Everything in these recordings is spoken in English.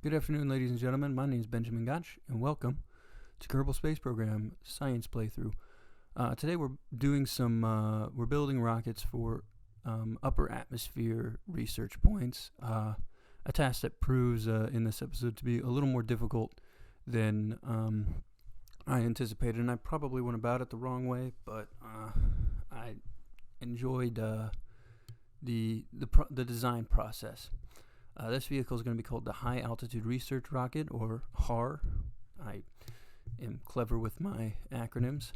Good afternoon, ladies and gentlemen. My name is Benjamin Gotch, and welcome to Kerbal Space Program Science Playthrough. Today we're building rockets for upper atmosphere research points, a task that proves in this episode to be a little more difficult than I anticipated, and I probably went about it the wrong way, but I enjoyed the design process. This vehicle is going to be called the High Altitude Research Rocket, or HAR. I am clever with my acronyms.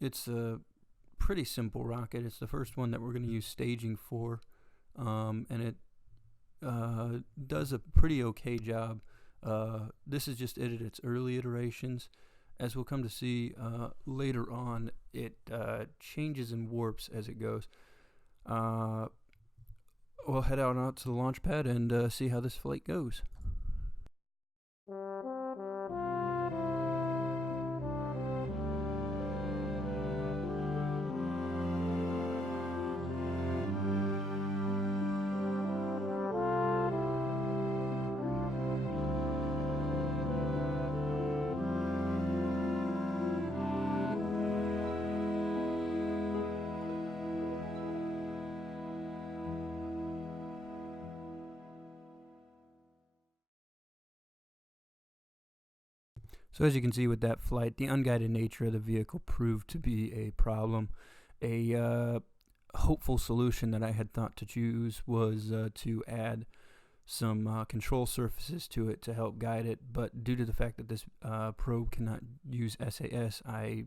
It's a pretty simple rocket. It's the first one that we're going to use staging for, and it does a pretty okay job. This is just it at its early iterations. As we'll come to see later on, it changes and warps as it goes. We'll head out to the launch pad and see how this flight goes. So as you can see with that flight, the unguided nature of the vehicle proved to be a problem. A hopeful solution that I had thought to choose was to add some control surfaces to it to help guide it, but due to the fact that this probe cannot use SAS, I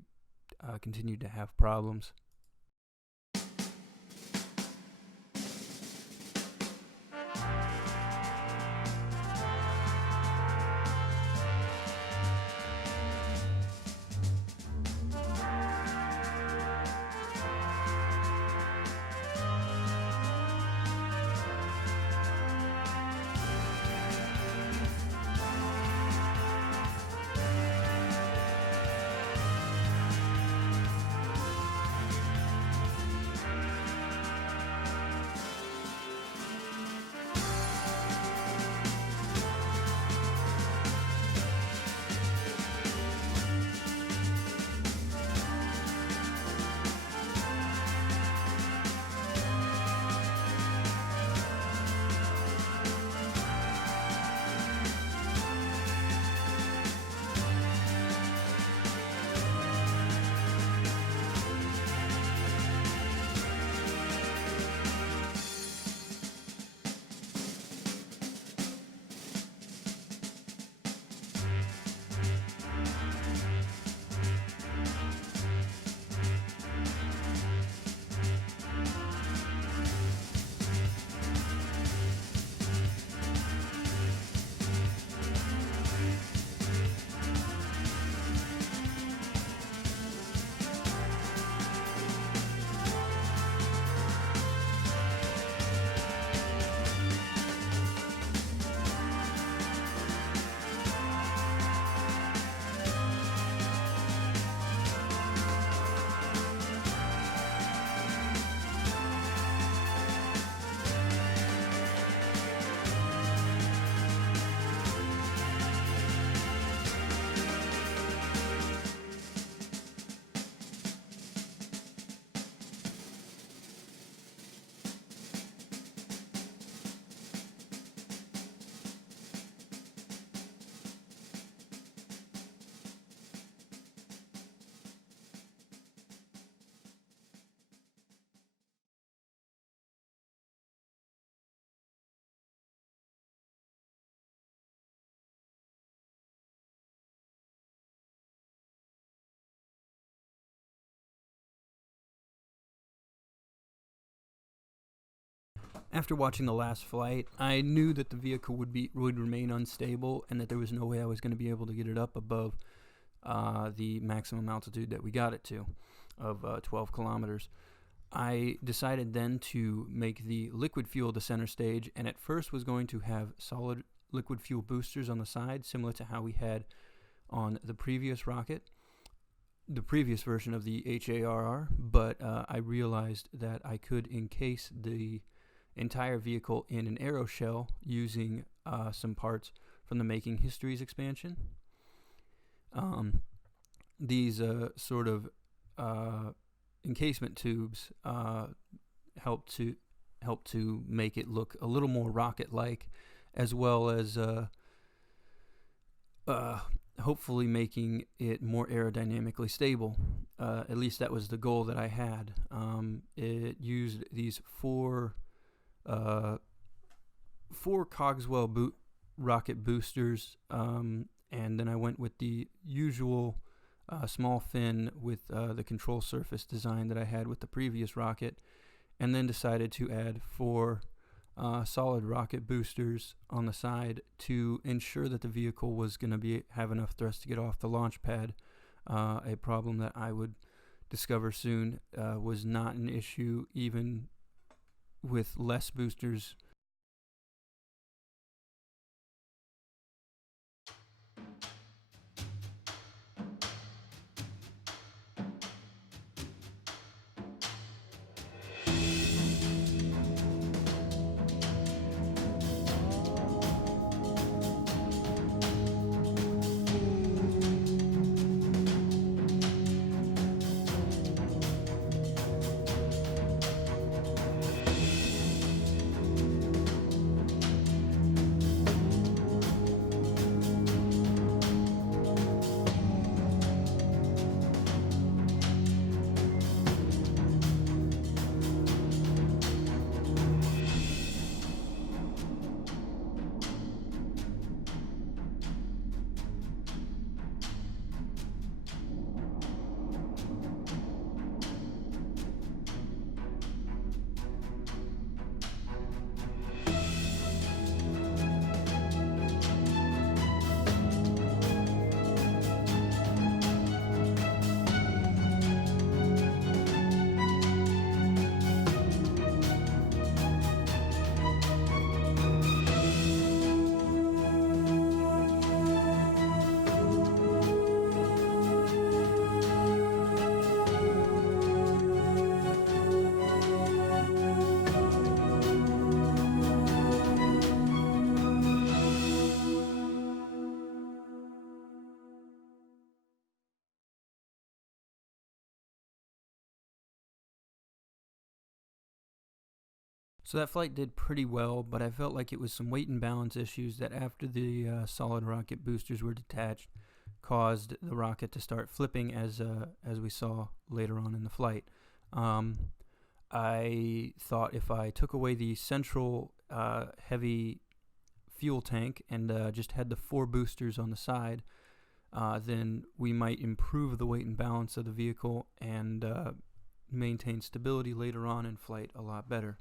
continued to have problems. After watching the last flight, I knew that the vehicle would remain unstable and that there was no way I was going to be able to get it up above the maximum altitude that we got it to of 12 kilometers. I decided then to make the liquid fuel the center stage, and at first was going to have solid liquid fuel boosters on the side, similar to how we had on the previous rocket, the previous version of the HARR, but I realized that I could encase the entire vehicle in an aeroshell using some parts from the Making Histories expansion. These sort of encasement tubes help to make it look a little more rocket-like, as well as hopefully making it more aerodynamically stable. At least that was the goal that I had. It used these four Cogswell rocket boosters, and then I went with the usual small fin with the control surface design that I had with the previous rocket, and then decided to add four solid rocket boosters on the side to ensure that the vehicle was going to have enough thrust to get off the launch pad. A problem that I would discover soon was not an issue even with less boosters. So that flight did pretty well, but I felt like it was some weight and balance issues that after the solid rocket boosters were detached caused the rocket to start flipping as we saw later on in the flight. I thought if I took away the central heavy fuel tank and just had the four boosters on the side, then we might improve the weight and balance of the vehicle and maintain stability later on in flight a lot better.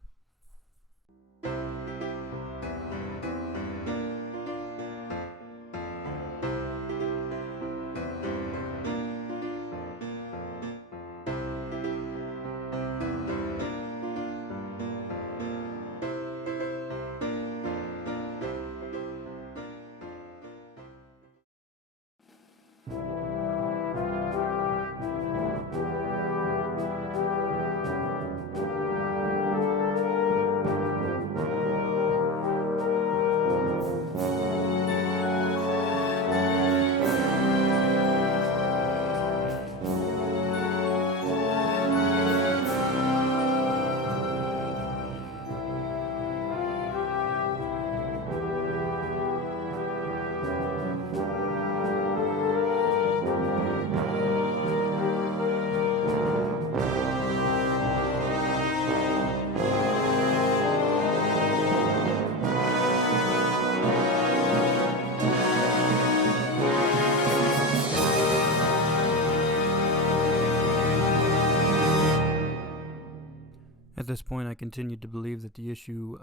At this point, I continued to believe that the issue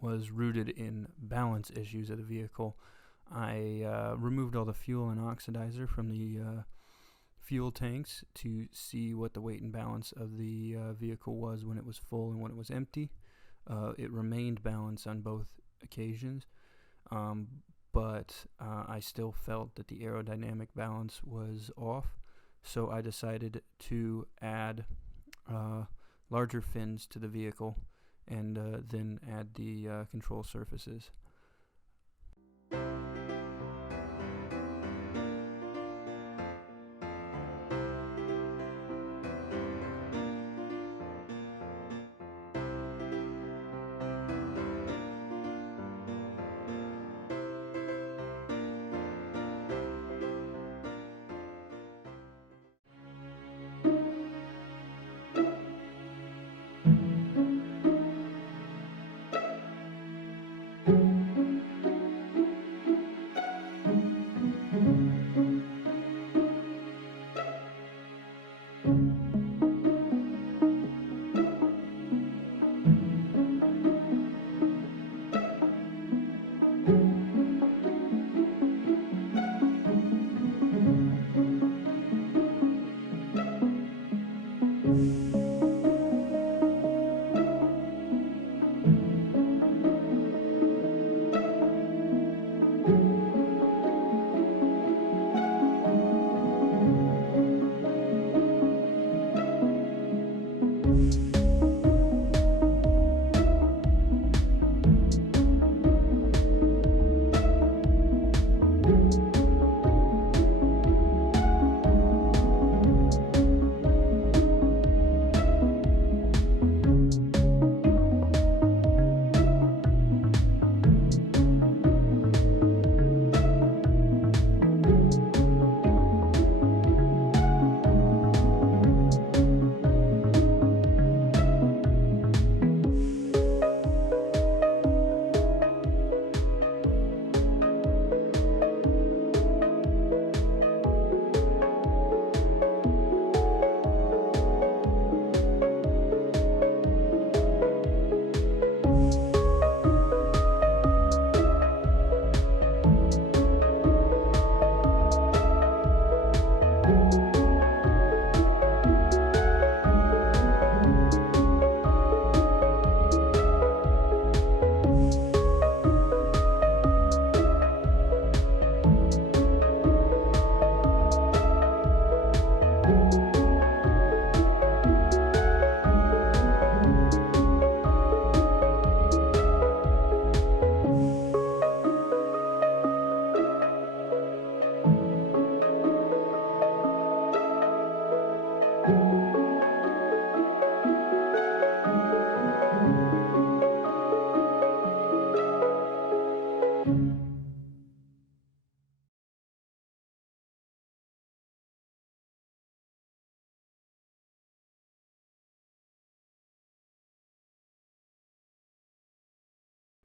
was rooted in balance issues of the vehicle. I removed all the fuel and oxidizer from the fuel tanks to see what the weight and balance of the vehicle was when it was full and when it was empty. It remained balanced on both occasions, but I still felt that the aerodynamic balance was off, so I decided to add larger fins to the vehicle and then add the control surfaces.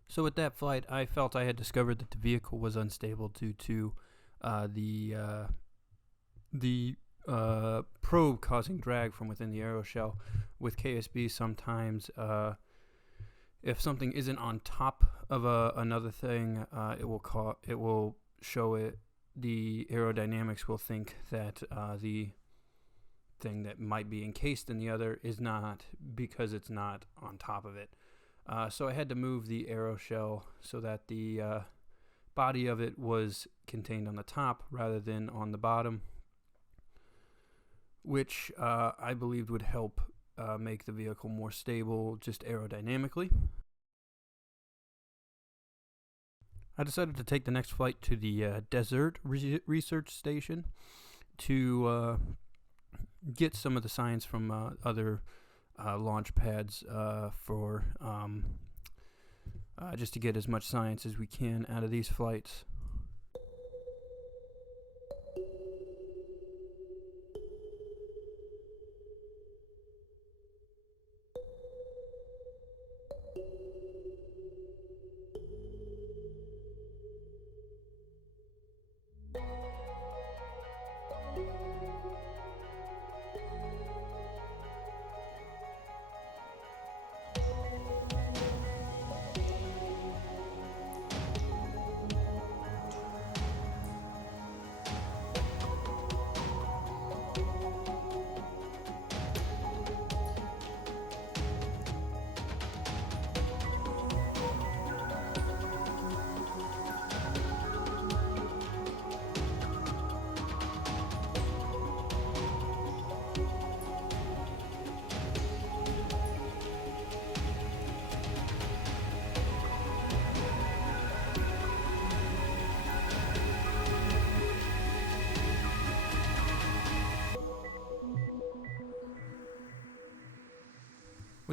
So with that flight, I felt I had discovered that the vehicle was unstable due to the probe causing drag from within the aeroshell. With KSB, sometimes if something isn't on top of another thing, it will show it. The aerodynamics will think that the thing that might be encased in the other is not, because it's not on top of it. So I had to move the aeroshell so that the body of it was contained on the top rather than on the bottom, which I believed would help make the vehicle more stable just aerodynamically. I decided to take the next flight to the Desert Research Station to get some of the science from other launch pads for just to get as much science as we can out of these flights.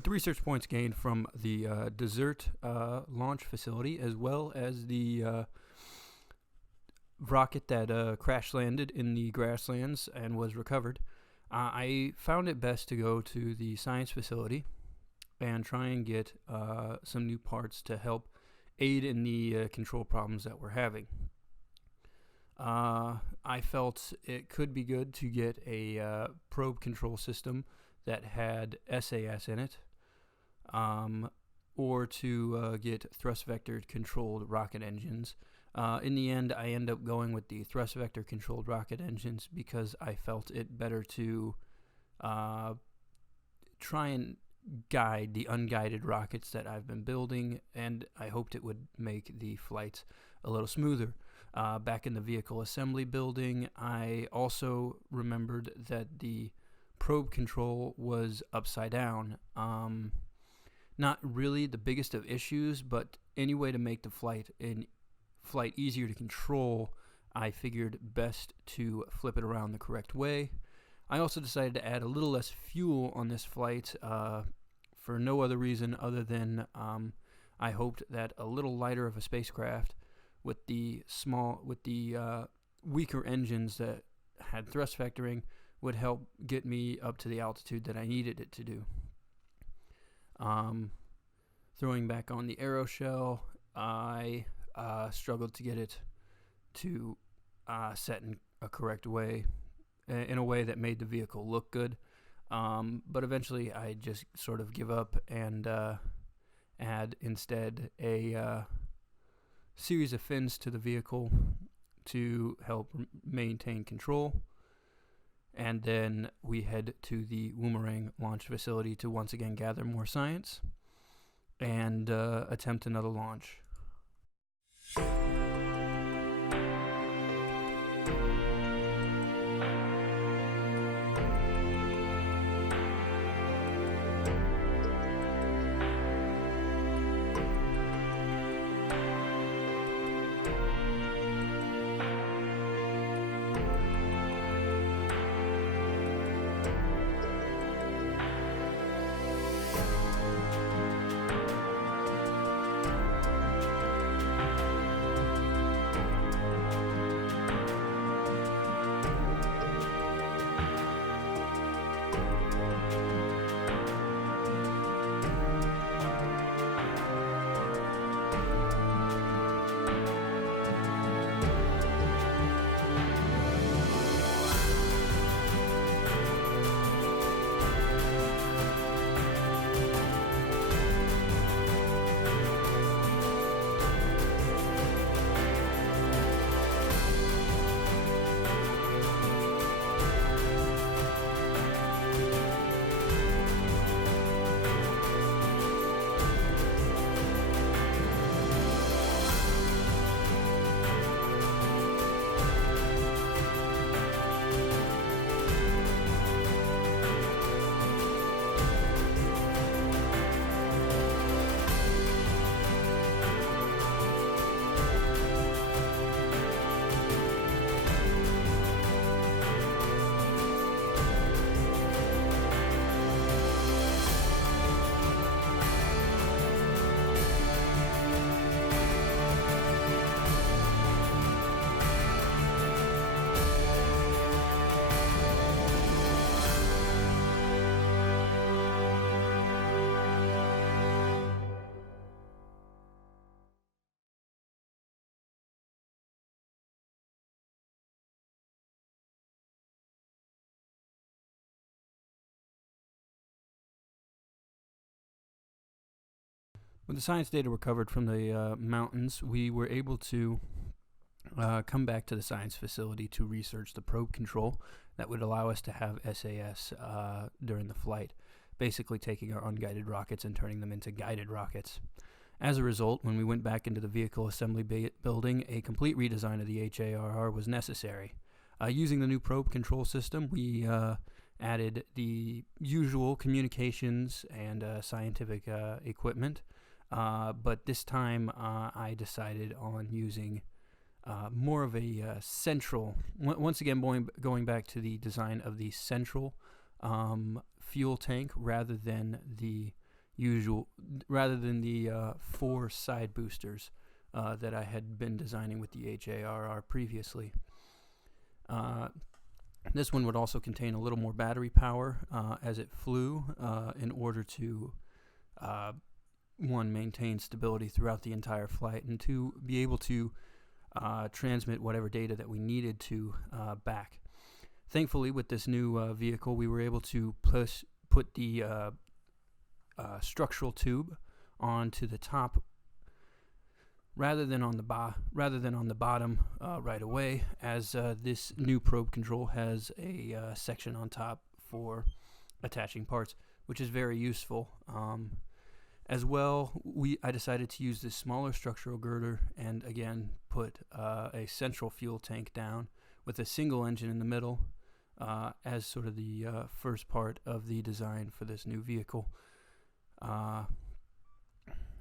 With the research points gained from the desert launch facility, as well as the rocket that crash landed in the grasslands and was recovered, I found it best to go to the science facility and try and get some new parts to help aid in the control problems that we're having. I felt it could be good to get a probe control system that had SAS in it, or to get thrust vector controlled rocket engines. In the end, I end up going with the thrust vector controlled rocket engines because I felt it better to try and guide the unguided rockets that I've been building, and I hoped it would make the flights a little smoother. Back in the vehicle assembly building, I also remembered that the probe control was upside down. Not really the biggest of issues, but any way to make the flight easier to control, I figured best to flip it around the correct way. I also decided to add a little less fuel on this flight for no other reason other than I hoped that a little lighter of a spacecraft with the weaker engines that had thrust vectoring would help get me up to the altitude that I needed it to do. Throwing back on the aeroshell, I struggled to get it to set in a correct way, in a way that made the vehicle look good. But eventually I just sort of give up and add instead a series of fins to the vehicle to help maintain control. And then we head to the Woomerang launch facility to once again gather more science and attempt another launch. When the science data recovered from the mountains, we were able to come back to the science facility to research the probe control that would allow us to have SAS during the flight, basically taking our unguided rockets and turning them into guided rockets. As a result, when we went back into the vehicle assembly building, a complete redesign of the HARR was necessary. Using the new probe control system, we added the usual communications and scientific equipment, but this time I decided on using more of a central, once again going back to the design of the central fuel tank rather than the usual, rather than the 4 side boosters that I had been designing with the HARR previously. This one would also contain a little more battery power as it flew in order to, one, maintain stability throughout the entire flight, and two, be able to transmit whatever data that we needed to back. Thankfully, with this new vehicle, we were able to put the structural tube onto the top rather than on the bottom right away, as this new probe control has a section on top for attaching parts, which is very useful. As well, I decided to use this smaller structural girder and again put a central fuel tank down with a single engine in the middle as sort of the first part of the design for this new vehicle.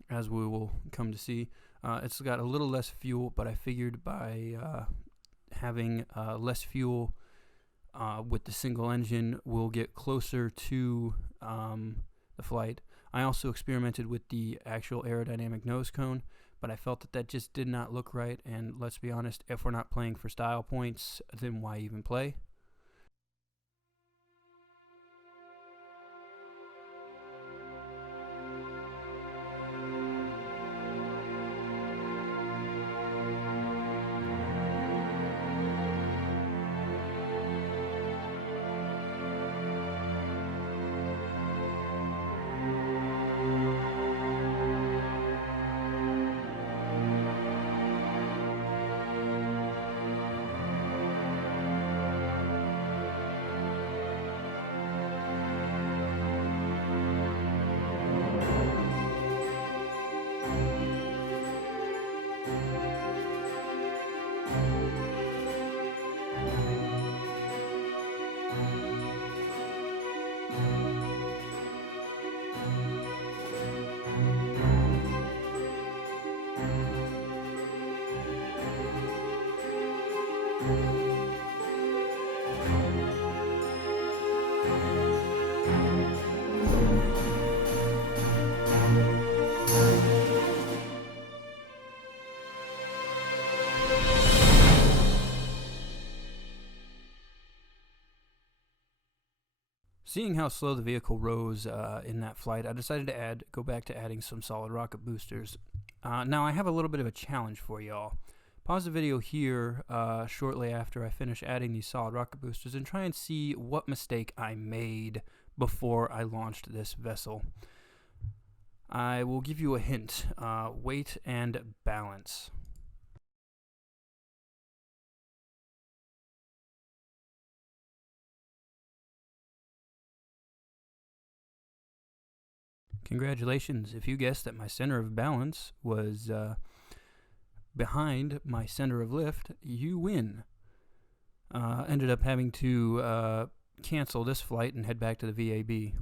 As we will come to see, it's got a little less fuel, but I figured by having less fuel with the single engine, we'll get closer to the flight. I also experimented with the actual aerodynamic nose cone, but I felt that just did not look right, and let's be honest, if we're not playing for style points, then why even play? Seeing how slow the vehicle rose in that flight, I decided to go back to adding some solid rocket boosters. Now I have a little bit of a challenge for y'all. Pause the video here shortly after I finish adding these solid rocket boosters and try and see what mistake I made before I launched this vessel. I will give you a hint: weight and balance. Congratulations, if you guessed that my center of balance was behind my center of lift, you win. Ended up having to cancel this flight and head back to the VAB.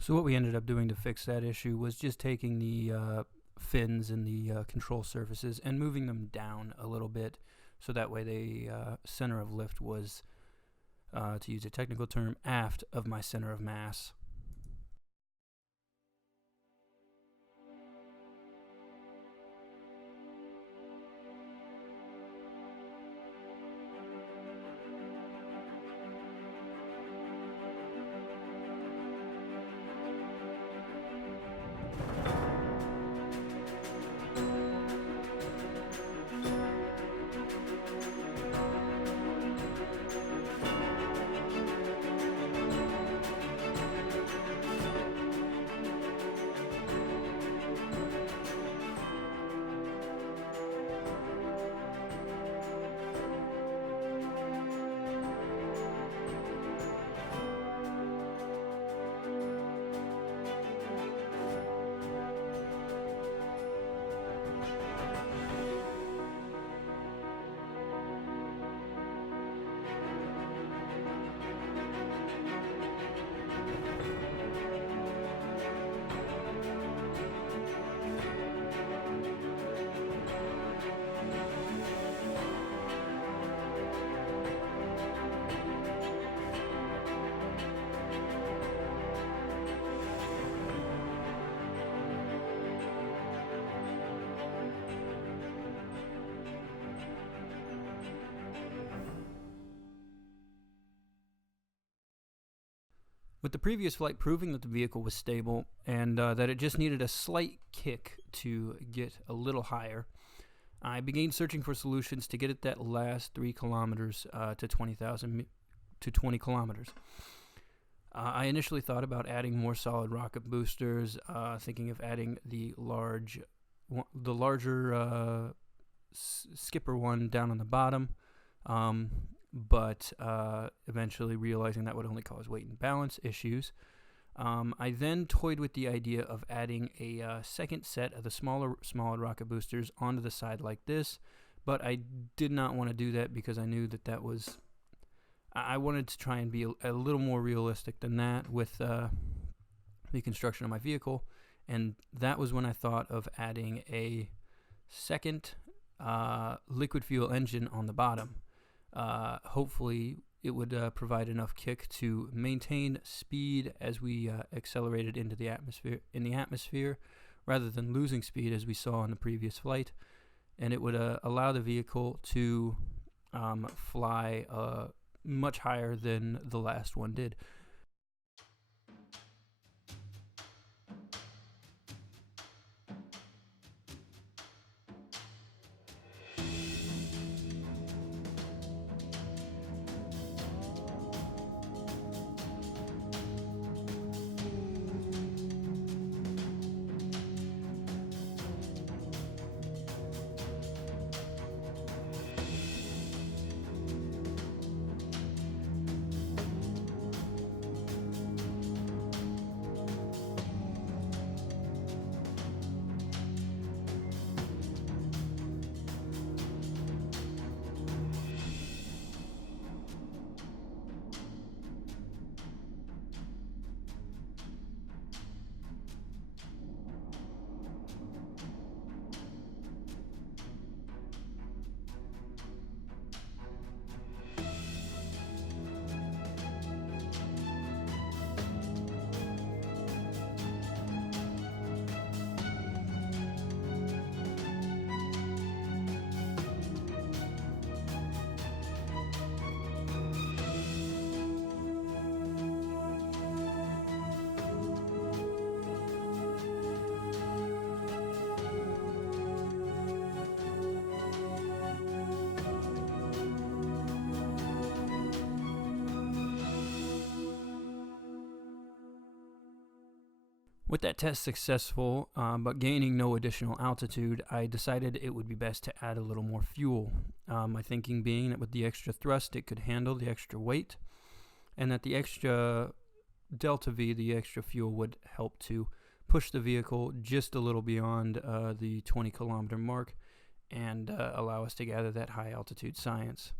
So what we ended up doing to fix that issue was just taking the fins and the control surfaces and moving them down a little bit, so that way the center of lift was, to use a technical term, aft of my center of mass. With the previous flight proving that the vehicle was stable and that it just needed a slight kick to get a little higher, I began searching for solutions to get it that last 3 kilometers to 20 kilometers. I initially thought about adding more solid rocket boosters, thinking of adding the larger skipper one down on the bottom, but eventually realizing that would only cause weight and balance issues. I then toyed with the idea of adding a second set of the smaller rocket boosters onto the side like this, but I did not want to do that because I knew that was... I wanted to try and be a little more realistic than that with the construction of my vehicle, and that was when I thought of adding a second liquid fuel engine on the bottom. Hopefully it would provide enough kick to maintain speed as we accelerated into the atmosphere rather than losing speed as we saw in the previous flight, and it would allow the vehicle to fly much higher than the last one did. With that test successful, but gaining no additional altitude, I decided it would be best to add a little more fuel. My thinking being that with the extra thrust, it could handle the extra weight, and that the extra delta V, the extra fuel, would help to push the vehicle just a little beyond the 20 kilometer mark and allow us to gather that high altitude science.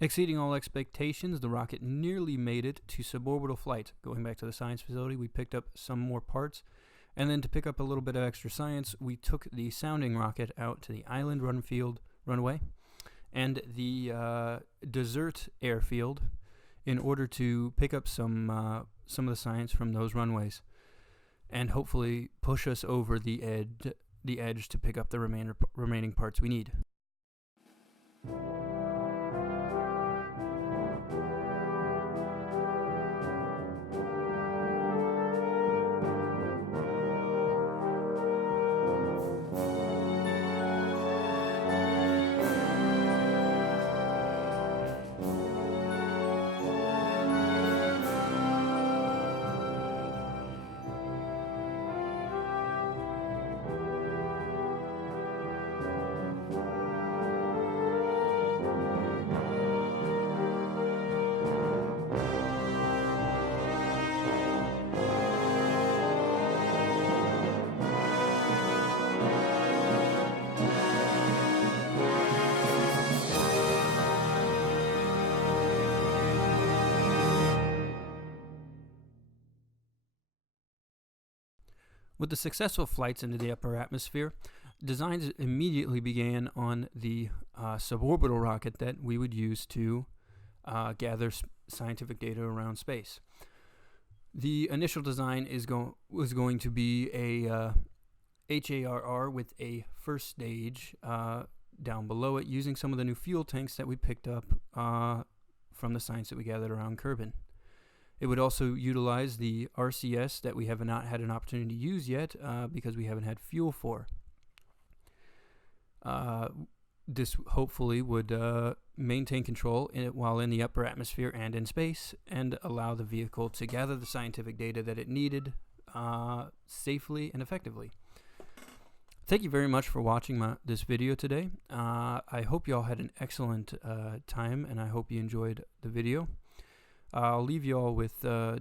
Exceeding all expectations, the rocket nearly made it to suborbital flight. Going back to the science facility, we picked up some more parts. And then to pick up a little bit of extra science, we took the sounding rocket out to the island runway and the desert airfield in order to pick up some of the science from those runways and hopefully push us over the edge to pick up the remaining parts we need. With the successful flights into the upper atmosphere, designs immediately began on the suborbital rocket that we would use to gather scientific data around space. The initial design was going to be a HARR with a first stage down below it, using some of the new fuel tanks that we picked up from the science that we gathered around Kerbin. It would also utilize the RCS that we have not had an opportunity to use yet because we haven't had fuel for. This hopefully would maintain control while in the upper atmosphere and in space, and allow the vehicle to gather the scientific data that it needed safely and effectively. Thank you very much for watching this video today. I hope you all had an excellent time, and I hope you enjoyed the video. I'll leave you all with the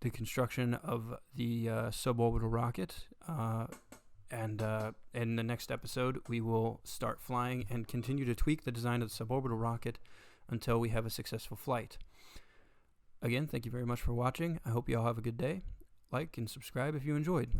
construction of the suborbital rocket, and in the next episode we will start flying and continue to tweak the design of the suborbital rocket until we have a successful flight. Again, thank you very much for watching. I hope you all have a good day. Like and subscribe if you enjoyed.